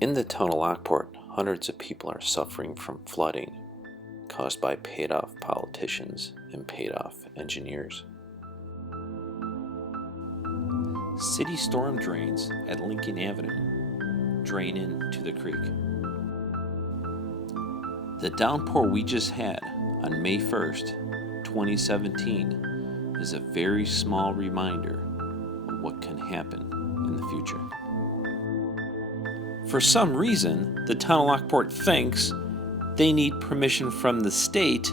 In the town of Lockport, hundreds of people are suffering from flooding caused by paid-off politicians and paid-off engineers. City storm drains at Lincoln Avenue drain into the creek. The downpour we just had on May 1st, 2017 is a very small reminder of what can happen in the future. For some reason, the town of Lockport thinks they need permission from the state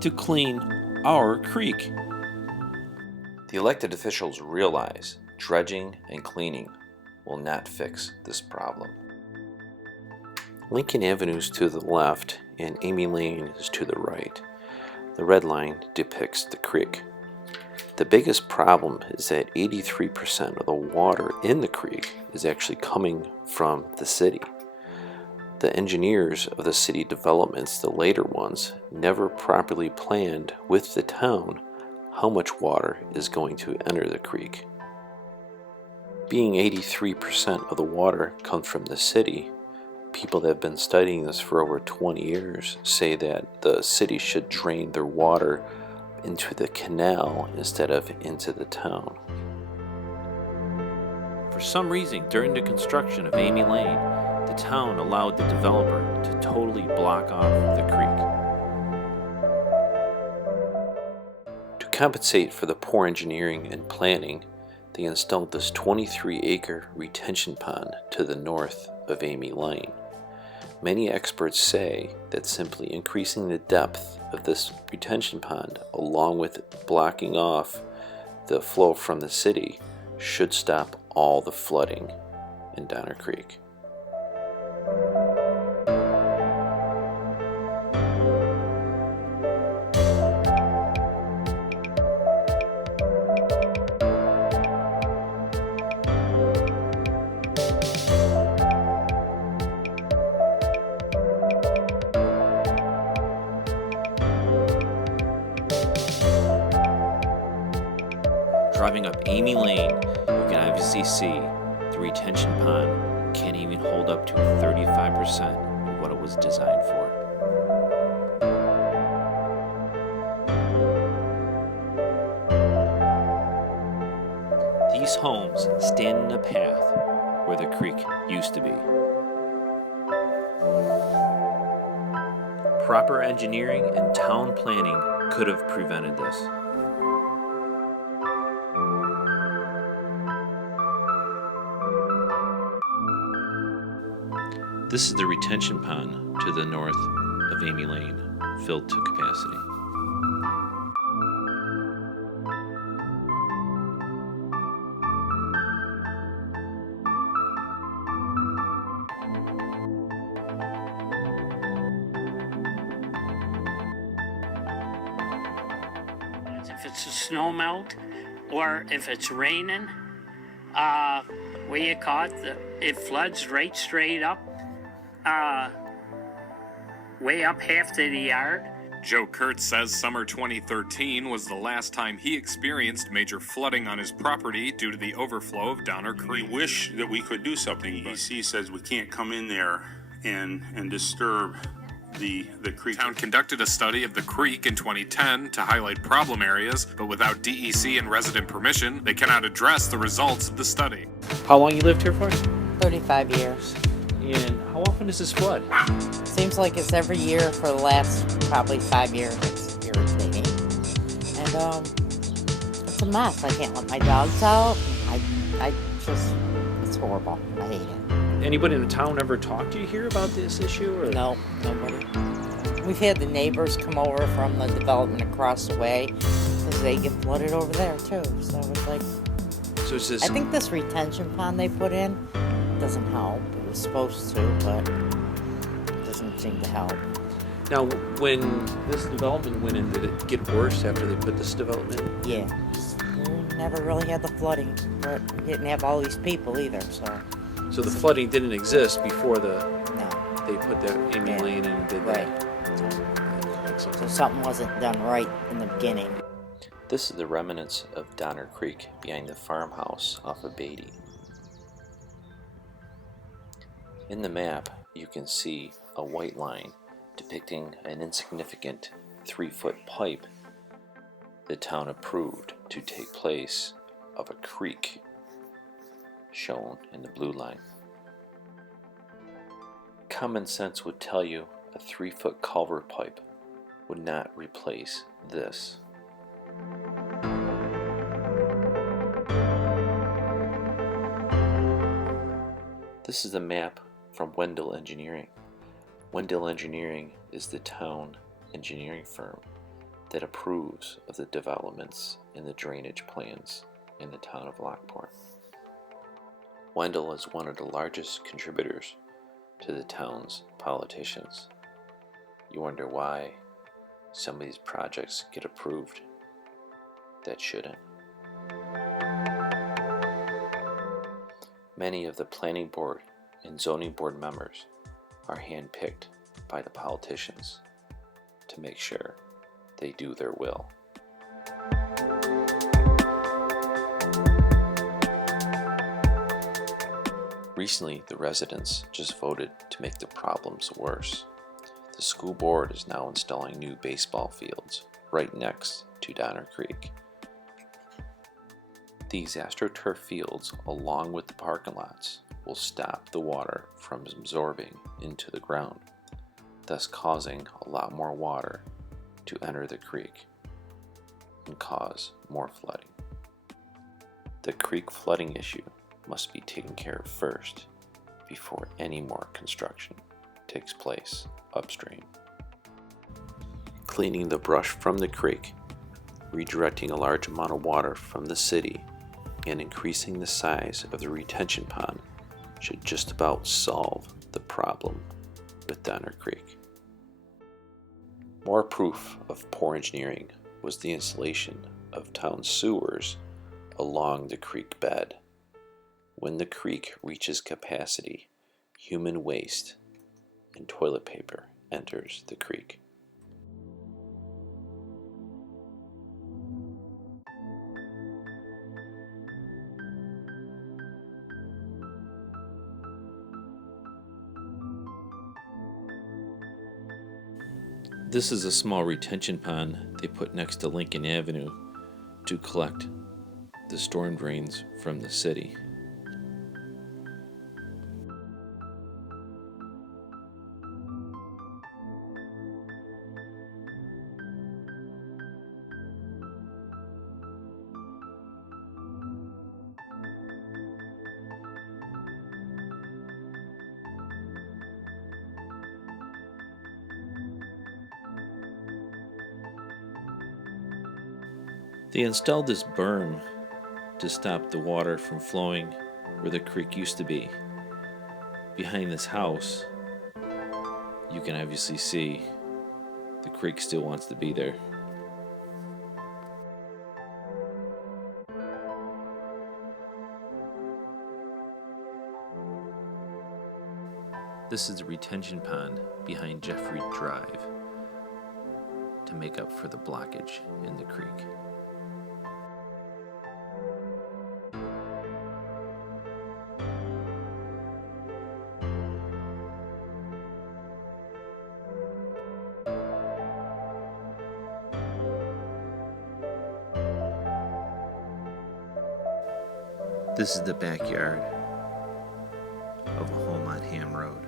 to clean our creek. The elected officials realize dredging and cleaning will not fix this problem. Lincoln Avenue is to the left and Amy Lane is to the right. The red line depicts the creek. The biggest problem is that 83% of the water in the creek is actually coming from the city. The engineers of the city developments, the later ones, never properly planned with the town how much water is going to enter the creek. Being 83% of the water comes from the city, people that have been studying this for over 20 years say that the city should drain their water into the canal instead of into the town. For some reason, during the construction of Amy Lane, the town allowed the developer to totally block off the creek. To compensate for the poor engineering and planning, they installed this 23-acre retention pond to the north of Amy Lane. Many experts say that simply increasing the depth of this retention pond, along with blocking off the flow from the city, should stop all the flooding in Donner Creek. Driving up Amy Lane, you can obviously see the retention pond can't even hold up to 35% of what it was designed for. These homes stand in a path where the creek used to be. Proper engineering and town planning could have prevented this. This is the retention pond to the north of Amy Lane, filled to capacity. If it's a snow melt or if it's raining, where you caught, it floods right straight up. Way up half to the yard. Joe Kurtz says summer 2013 was the last time he experienced major flooding on his property due to the overflow of Donner Creek. We wish that we could do something. EC says we can't come in there and disturb the creek. The town conducted a study of the creek in 2010 to highlight problem areas, but without DEC and resident permission, they cannot address the results of the study. How long you lived here for? 35 years. And how often does this flood? Seems like it's every year for the last probably 5 years. It's irritating. And it's a mess. I can't let my dogs out. It's horrible. I hate it. Anybody in the town ever talked to you here about this issue? Or? No, nobody. We've had the neighbors come over from the development across the way because they get flooded over there too. So it's like, so it's this. I think this retention pond they put in doesn't help. It was supposed to, but it doesn't seem to help. Now, when this development went in, did it get worse after they put this development in? Yeah. We never really had the flooding, but we didn't have all these people either, so. So the flooding didn't exist before No. they put the Amy Yeah. Lane in and did Right. that. So something wasn't done right in the beginning. This is the remnants of Donner Creek behind the farmhouse off of Beatty. In the map, you can see a white line depicting an insignificant 3-foot pipe the town approved to take place of a creek, shown in the blue line. Common sense would tell you a 3-foot culvert pipe would not replace this. This is a map from Wendell Engineering. Wendell Engineering is the town engineering firm that approves of the developments in the drainage plans in the town of Lockport. Wendell is one of the largest contributors to the town's politicians. You wonder why some of these projects get approved that shouldn't. Many of the planning board and zoning board members are handpicked by the politicians to make sure they do their will. Recently, the residents just voted to make the problems worse. The school board is now installing new baseball fields right next to Donner Creek. These AstroTurf fields, along with the parking lots, will stop the water from absorbing into the ground, thus causing a lot more water to enter the creek and cause more flooding. The creek flooding issue must be taken care of first before any more construction takes place upstream. Cleaning the brush from the creek, redirecting a large amount of water from the city, and increasing the size of the retention pond should just about solve the problem with Donner Creek. More proof of poor engineering was the installation of town sewers along the creek bed. When the creek reaches capacity, human waste and toilet paper enters the creek. This is a small retention pond they put next to Lincoln Avenue to collect the storm drains from the city. They installed this berm to stop the water from flowing where the creek used to be. Behind this house, you can obviously see the creek still wants to be there. This is the retention pond behind Jeffrey Drive to make up for the blockage in the creek. This is the backyard of a home on Ham Road.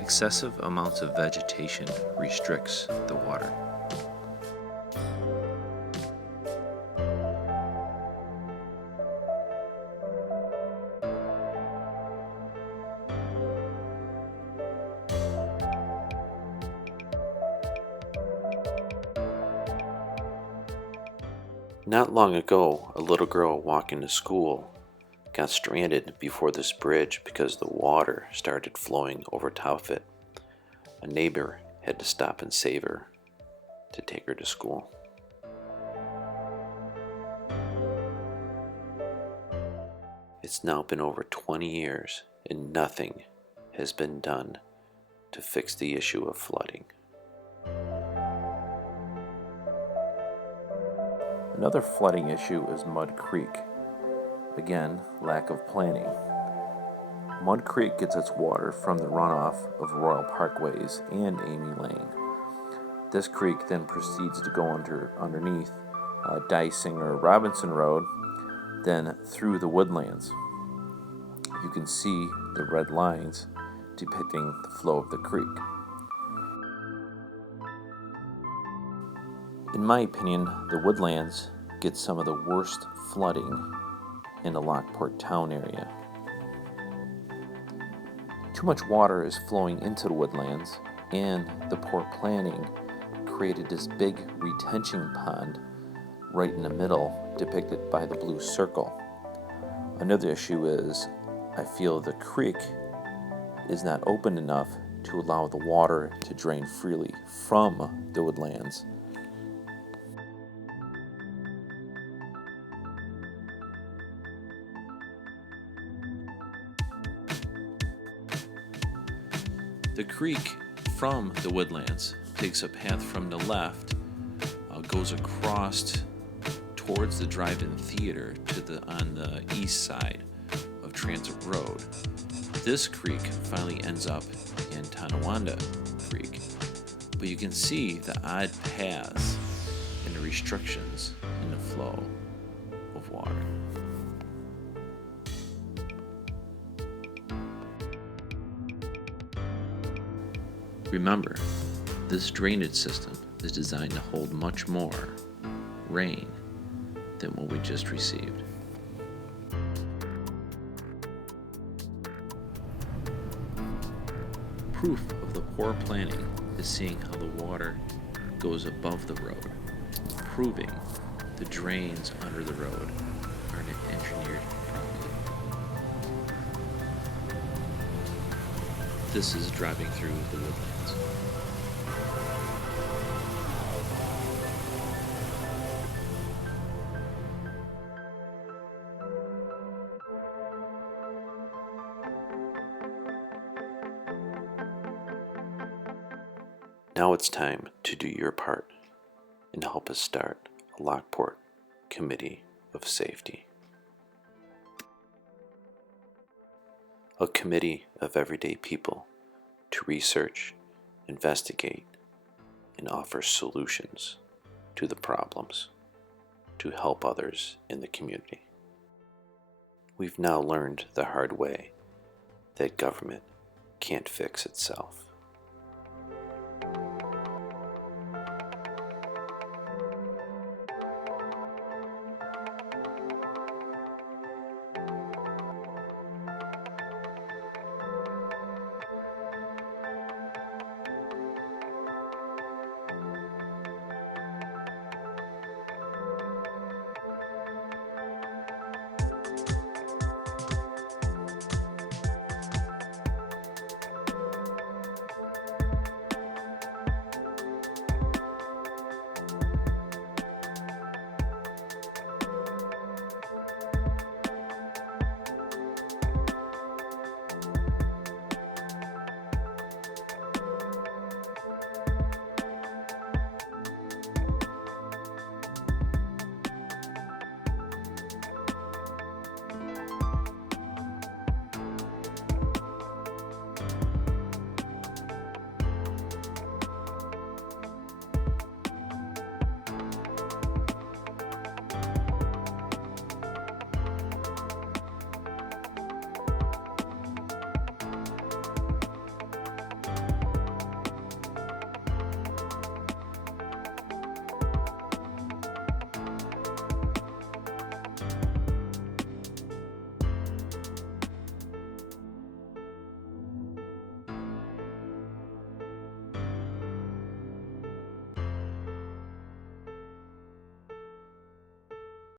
Excessive amounts of vegetation restricts the water. Not long ago, a little girl walking to school got stranded before this bridge because the water started flowing over top of it. A neighbor had to stop and save her to take her to school. It's now been over 20 years and nothing has been done to fix the issue of flooding. Another flooding issue is Mud Creek. Again, lack of planning. Mud Creek gets its water from the runoff of Royal Parkways and Amy Lane. This creek then proceeds to go underneath Dicing or Robinson Road, then through the woodlands. You can see the red lines depicting the flow of the creek. In my opinion, the woodlands get some of the worst flooding in the Lockport town area. Too much water is flowing into the woodlands, and the poor planning created this big retention pond right in the middle, depicted by the blue circle. Another issue is I feel the creek is not open enough to allow the water to drain freely from the woodlands. The creek from the woodlands takes a path from the left, goes across towards the drive-in theater on the east side of Transit Road. This creek finally ends up in Tonawanda Creek, but you can see the odd paths and the restrictions in the flow of water. Remember, this drainage system is designed to hold much more rain than what we just received. Proof of the poor planning is seeing how the water goes above the road, proving the drains under the road are engineered properly. This is driving through the woodlands. Now it's time to do your part and help us start a Lockport Committee of Safety. A committee of everyday people to research, investigate, and offer solutions to the problems to help others in the community. We've now learned the hard way that government can't fix itself.